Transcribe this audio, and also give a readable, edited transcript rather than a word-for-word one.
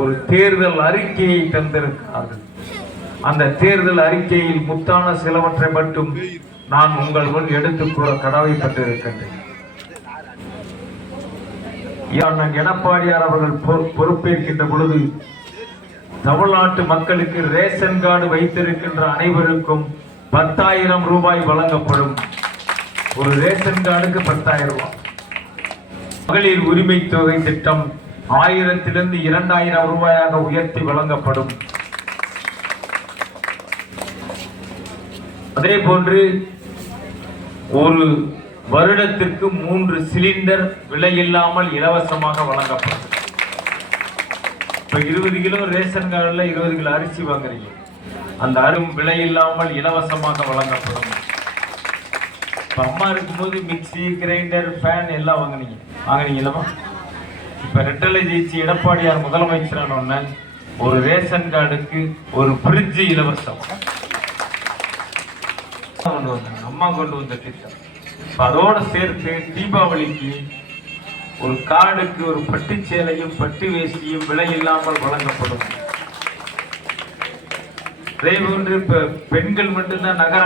ஒரு தேர்தல் அறிக்கையை தந்திருக்கிறார்கள். அந்த தேர்தல் அறிக்கையில் முத்தான சிலவற்றை மட்டும் நான் உங்கள் முன் எடுத்துக் கூற கடமைப்பட்டிருக்கின்றேன். எடப்பாடியார் அவர்கள் பொறுப்பேற்கின்ற பொழுது தமிழ்நாட்டு மக்களுக்கு ரேஷன் கார்டு வைத்திருக்கின்ற அனைவருக்கும் 10,000 ரூபாய் வழங்கப்படும். ஒரு ரேஷன் கார்டுக்கு 10,000 ரூபாய். மகளிர் உரிமை தொகை திட்டம் 1000 2,000 ரூபாயாக உயர்த்தி வழங்கப்படும். அதே போன்று ஒரு வருடத்திற்கு 3 சிலிண்டர் விலையில்லாமல் இலவசமாக வழங்கப்படும். இப்ப 20 கிலோ ரேஷன் கார்டுல 20 கிலோ அரிசி வாங்குறீங்க, அந்த அரும் விலையில்லாமல் இலவசமாக வழங்கப்படும். இப்ப அம்மா இருக்கும்போது மிக்சி, கிரைண்டர், ஃபேன் எல்லாம் வாங்கினீங்களா? இப்ப ரெட்டலை ஜெயிச்சு எடப்பாடியார் முதலமைச்சரான உடனே ஒரு ரேஷன் கார்டுக்கு ஒரு பிரிட்ஜ் இலவசம் கொண்டு வந்தாங்க. அம்மா கொண்டு வந்த திட்டம். அதோடு சேர்த்து தீபாவளிக்கு ஒரு கார்டுக்கு ஒரு பட்டு சேலையும் பட்டு வேஷ்டியும் விலை இல்லாமல் வழங்கப்படும். அதே போன்று இப்ப பெண்கள் மட்டும்தான் நகர